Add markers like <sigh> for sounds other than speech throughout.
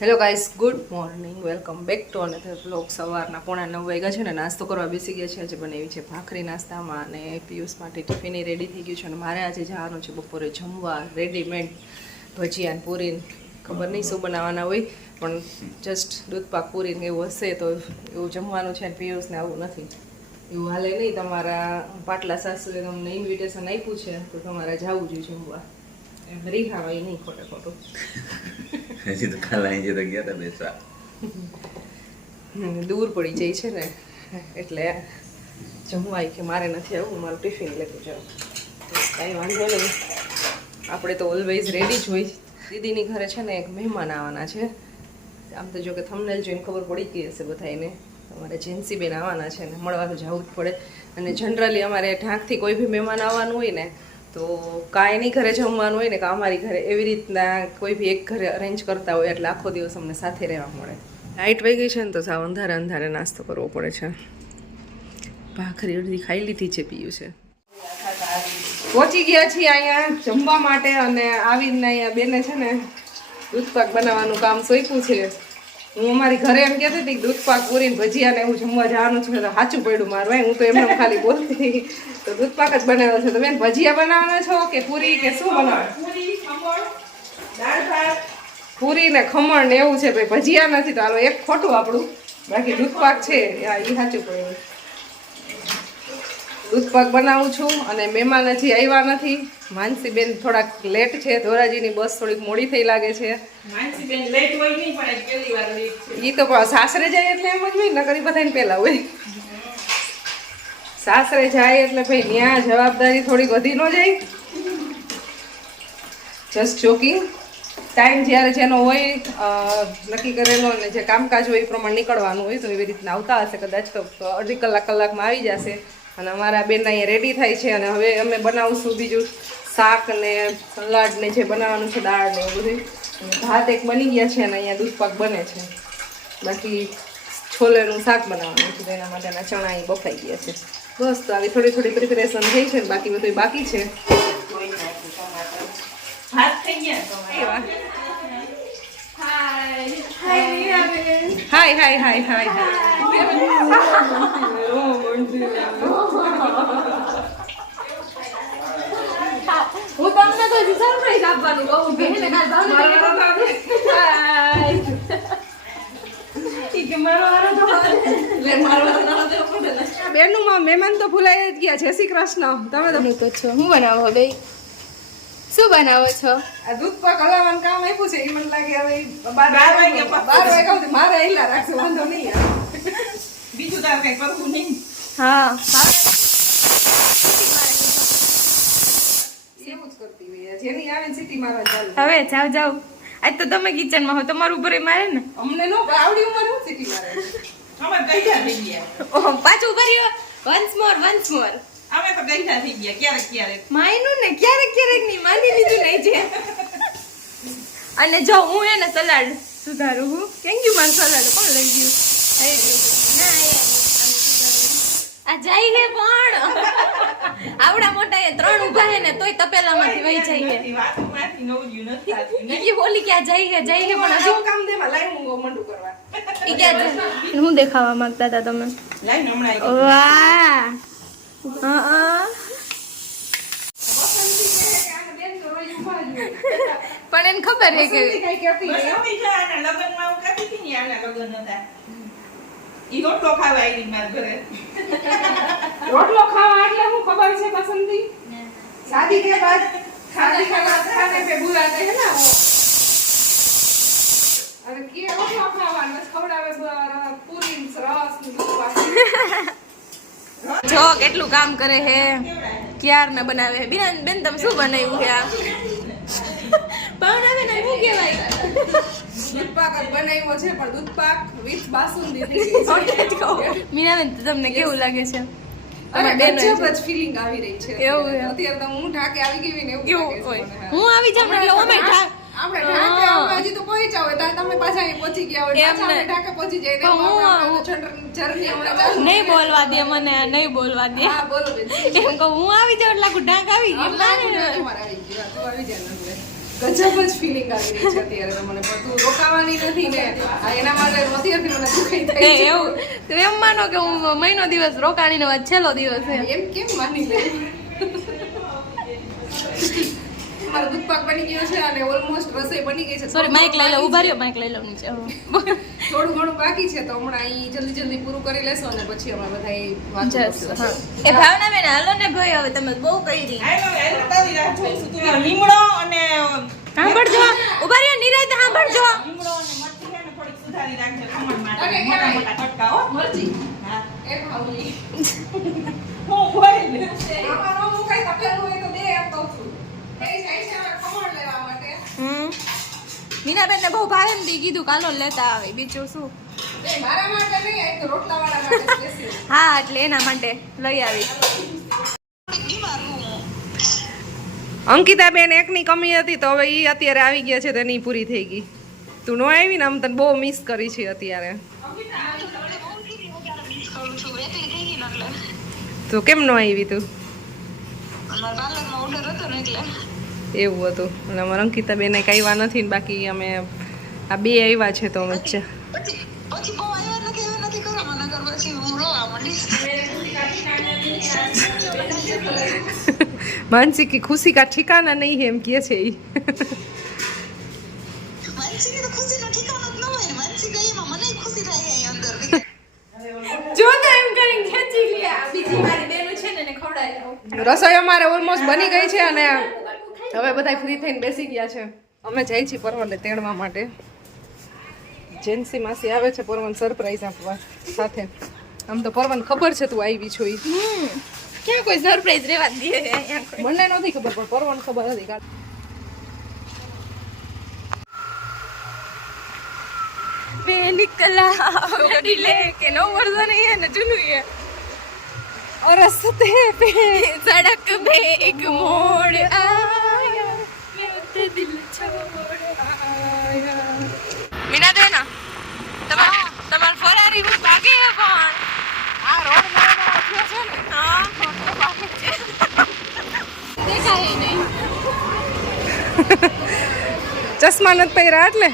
Hello guys good morning welcome back to another blog સવારના પોણા નવ વાગ્યા છે ને નાસ્તો કરવા બેસી ગયા છે. આજે બનાવી છે ભાખરી નાસ્તામાં અને પિયુષ માટે ટિફિન રેડી થઈ ગયું છે અને મારે આજે જવાનું છે બપોરે જમવા રેડીમેડ ભજીયા ને પૂરી. ને ખબર નહીં શું બનાવવાના હોય, પણ જસ્ટ દૂધપાક, પૂરી ને એવું હશે તો એવું જમવાનું છે ને પિયુષને આવું નથી. એવું હાલે નહીં. તમારા પાટલા સાસુએ તમને ઇન્વિટેશન આપ્યું છે, તો તમારે જવું જોઈએ જમવા. એમ રીખાવાય નહીં ખોટે ખોટું. હજી તો કાલ અહીં તો ગયા હતા બેસવા. દૂર પડી જાય છે ને, એટલે જમવાય કે મારે નથી આવું મારું ટિફિન લેતું જાઉં કાંઈ વાંધો નહીં. આપણે તો ઓલવેઝ રેડી જ હોય. દીદીની ઘરે છે ને એક મહેમાન આવવાના છે. આમ તો જો કે થમનેલ જોઈને ખબર પડી ગઈ હશે બધાને અમારે જેન્સી બેન આવવાના છે ને, મળવા તો જવું જ પડે. અને જનરલી અમારે ઢાંકથી કોઈ બી મહેમાન આવવાનું હોય ને તો કાંઈ નહીં, ઘરે જમવાનું હોય ને કે અમારી ઘરે એવી રીતના કોઈ બી એક ઘરે અરેન્જ કરતા હોય એટલે આખો દિવસ અમને સાથે રહેવા મળે. લાઇટ વહી ગઈ છે ને તો સાવ અંધારે અંધારે નાસ્તો કરવો પડે છે. ભાખરી અડધી ખાઈ લીધી છે, પીયું છે. પહોંચી ગયા છીએ અહીંયા જમવા માટે અને આવીને અહીંયા બેને છે ને દૂધપાક બનાવવાનું કામ સોંપ્યું છે. હું અમારી ઘરે એમ કહેતી હતી કે દૂધપાક પૂરીને ભજીયા ને એવું જમવા જવાનું છે. તો સાચું પડ્યું મારું ભાઈ હું તો એમને ખાલી બોલતી. તો દૂધપાક જ બનાવ્યો છે. તો બેન ભજીયા બનાવવાના છો કે પૂરી કે શું બનાવો? પૂરી ને ખમણ ને એવું છે ભાઈ ભજીયા નથી. તો હાલો એક ખોટું આપણું. બાકી દૂધપાક છે. હા એ સાચું પડ્યું. દૂધપાક બનાવું છું અને મહેમાન હજી આવ્યા નથી. માનસીબેન થોડાક લેટ છે ધોરાજીની બસ થોડીક મોડી થઈ લાગે છે. એ તો સાસરે જાય એટલે એમ જ હોય નકરી બધાને પહેલાં હોય. સાસરે જાય એટલે ભાઈ ત્યાં જવાબદારી થોડી વધી ન જાય. જસ્ટ જોકિંગ ટાઈમ જ્યારે જેનો હોય નક્કી કરેલો અને જે કામકાજ હોય એ પ્રમાણે નીકળવાનું હોય તો એવી રીતના આવતા હશે કદાચ તો અઢી કલાક કલાકમાં આવી જશે. અને અમારા બેન અહીંયા રેડી થાય છે અને હવે અમે બનાવશું બીજું શાક ને સલાડ ને જે બનાવવાનું છે દાળ ને એવું બધું. ભાત એક બની ગયા છે અને અહીંયા દૂધપાક બને છે. બાકી છોલેનું શાક બનાવવાનું છે તેના એના માટેના ચણા અહીં બફાઈ ગયા છે. બસ તો આવી થોડી થોડી પ્રિપેરેશન થઈ છે બાકી બધું બાકી છે. હાય. હાય હાય હાય હું તમને તો હજી સરપ્રાઈઝ આપવાનું કહું બેન બેનનું માં મહેમાન તો ભૂલાઈ જ ગયા. જય શ્રી કૃષ્ણ. તમે તો તો છો. હું બનાવો બે શું બનાવો છો? આ દૂધ હલાવવાનું કામ આપ્યું છે. એ મને લાગે હવે બાર બાર વાગ્યા બાર વાગ્યા મારે હેલા રાખશે. વાંધો નહીં આવે. હા એવું જ કરતી હોય જેની સિટી મારવા ચાલુ હવે જાવ જાવ આજ તો તમે કિચનમાં હો તમારું ઉપર મારે ને? અમને નો આવડી ઉંમર હું સિટી મારે? ઓહ પાછું ભર્યો વન્સ મોર વન્સ મોર માયનું ને ક્યારેક ક્યારેકની માની લીધું નહીં છે અને જો હું એને સલાડ સુધારું હું. કેમ ગયું મારું સલાડ. કોણ લઈ ગયું ગયું. ના એ આ જાય હે પણ. આવડા મોટા એ ત્રણ ઊભા હે ને તોય તપેલામાંથી વહી જાય હે. ઈ બોલી કે આ જાય હે જાય હે પણ હજુ કામ દે માં લાઈ હું મંડુ કરવા. ઈ ક્યાં જાય? હું દેખાવા માંગતા હતા તમે? વાહ! હા પણ એને ખબર હે કે કઈ કહેતી નહીં. રોટલો ખાવા એટલે હું ખબર છે પસંદી શાદી के बाद शादी के बाद खाने पे बुलाते हैं ना वो અરે કે રોટલો ખાવાનો બસ ખવડાવે બ- પૂરી ને રસ ને બધું પાછું. જો કેટલું કામ કરે હે ક્યાર ને બનાવે હે બીના બેન તમે શું બનાવ્યું હે આ બનાવે ને શું કહેવાય દૂધપાક જ બનાવ્યો છે પણ દૂધપાક with બાસુંદી <laughs> થઈ ગઈ છે. એટલે જ કહું મીના બેન તમને કેવું લાગે છે? અરે ગજબ જ feeling આવી રહી છે એવું અત્યારે. તો હું ઢાકે આવી ગઈ ને એવું કેવું લાગે છે હોય. હું આવી જાઉં એટલે અમે આપણે ઢાકે હજી તો પહોંચ્યા હોય ત્યાં તમે પાછા અહીં પહોંચી ગયા હોય. પાછા ઢાકે પહોંચી જઈએ હું જર્ની- હમણાં નહીં બોલવા દે મને નહીં બોલવા દે. હા બોલો એમ કહું હું આવી જાઉં એટલે આખું ડાંક આવી ગયું. તમારે આવી ગયું. તું આવી જાય ને એટલે. ગજબ જ ફિલિંગ આવી રહી છે અત્યારે તો મને. પણ તું રોકાવાની નથી ને આ એના માટે અત્યારથી મને દુખાઈ થાય એવું? તું એમ માનો કે હું મહિનો દિવસ રોકાણીનો છેલ્લો દિવસ એમ કેમ માની લે? મારો દૂધ પાક બની ગયો છે અને ઓલમોસ્ટ રસોઈ બની ગઈ છે. સોરી માઇક લઈ લો ઊભા રહ્યો માઈક લઈ લો નીચે <laughs> થોડું ઘણું બાકી છે તો હમણાં અહીં જલ્દી જલ્દી પૂરું કરી લેશો અને પછી અમે બધા એ વાતો એ ભાવના બેન હાલો ને ભાઈ હવે તમે બહુ કહી રહી લીમડો અને સાંભળજો ઊભા રહ્યો નિરાયતે સાંભળજો. લીમડો અને મરચી છે ને થોડીક સુધારી રાખજો ખમણ માટે અને મોટા મોટા કટકા હો. મરચી? હા. એ ખાવું હું ખોઈ આમાં નો મુકાઈ તપેલું હોય તો દે એમ કહું છું. એ હમ. મીનાબેન ને બહુ ભાવે એમ બી કીધું કાલો લેતા આવે. બીજું શું? એ. હા, એટલે એના માટે લઈ આવી. અંકિતા બેન એકની કમી હતી તો હવે ઈ અત્યારે આવી ગયા છે તેની પૂરી થઈ ગઈ. તું નો આવી ને આમ તને બહુ મિસ કરી છે અત્યારે. તો કેમ નો આવી તું? એવું હતું. અને અમારે અંકિતાબેને કંઈ આવ્યા નથી ને બાકી અમે આ બે આવ્યા છે તો વચ્ચે. માનસી કે ખુશી કા ઠીકાના નહીં એમ કે છે ઈ. રસોઈ અમારે ઓલમોસ્ટ બની ગઈ છે અને હવે બધા ફ્રી થઈને બેસી ગયા છે અમે જઈ છીએ પરવનને તેડવા માટે જેન્સી માસી આવે છે પરવન સરપ્રાઈઝ આપવા સાથે આમ તો પરવન ખબર છે તું આવી છો ઈ હમ ક્યાં કોઈ સરપ્રાઈઝ રહેવા દે અહીંયા કોઈ મને નથી ખબર પણ પરવન ખબર હતી કારણ पहली कला बड़ी लेके नो वर्जन है ना जुनू है और रस्ते पे सड़क पे एक मोड़ आया મીના દેવ ના તમાર તમાર ફરારી નું ભાગે હે પણ. ચશ્મા નત પહેરા એટલે?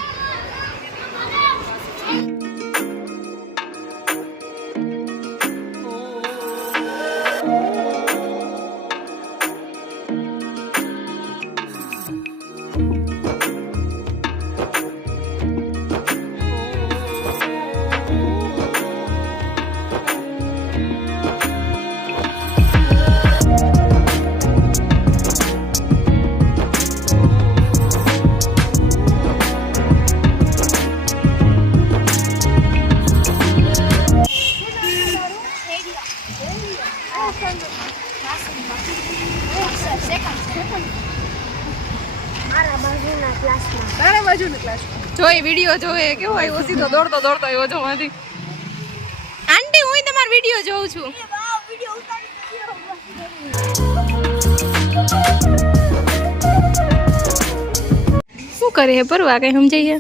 તારા બાજુની ક્લાસ જોઈ વિડિયો જોવે કેવો આવ્યો સીધો દોડતો દોડતો આવ્યો જો માંથી આંટી હું તમારો વીડિયો જોઉં છું. શું કરે હે પરવા કઈ સમજાઈએ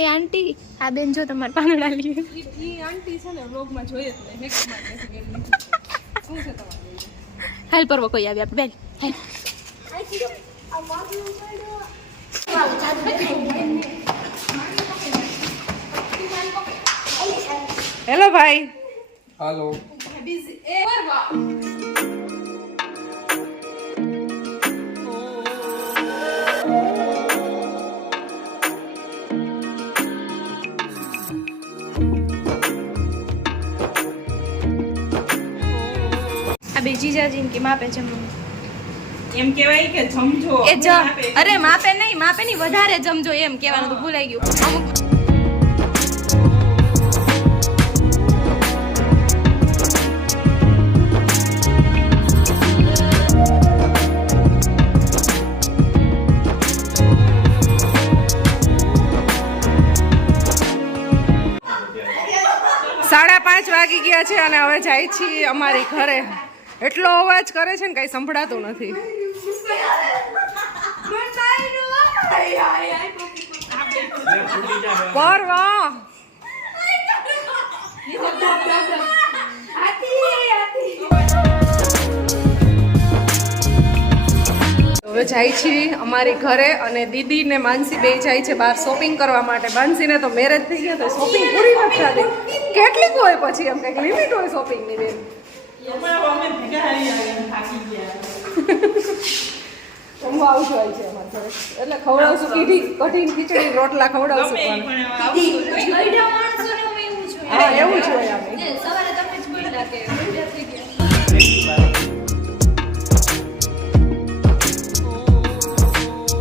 એ આંટી આ બેન જો તમારે પાંદડા લીએ એ આંટી છે ને વ્લોગમાં જોઈએ જ નહીં છે બેનની. શું છે તમારું હાલ પરવો કોઈ આવી આપણે બેન? હાલ હેલો ભાઈ. હાલો. આ બે કેમ કે માપે જમવું એમ કહેવાય કે જમજો. એ અરે માપે નહીં માપે નહીં વધારે જમજો એમ કહેવાનું તો ભૂલાઈ ગયું. અમુક સાડા પાંચ વાગી ગયા છે અને હવે જાય છીએ અમારી ઘરે. એટલો અવાજ કરે છે ને કઈ સંભળાતું નથી. Corvo! હવે જાય છીએ અમારી ઘરે અને દીદી ને માનસી બે જાય છે બહાર શોપિંગ કરવા માટે. માનસીને તો મેરેજ થઈ ગયા તો શોપિંગ પૂરી નથી થતી કેટલીક હોય પછી એમ કંઈક લિમિટ હોય શોપિંગની બેન આવું હોય છે એટલે ખવડાવશું કીધી કઠિન ખીચડી રોટલા ખવડાવશું પણ એવું જ સવારે તમે જ બોલ્યા કે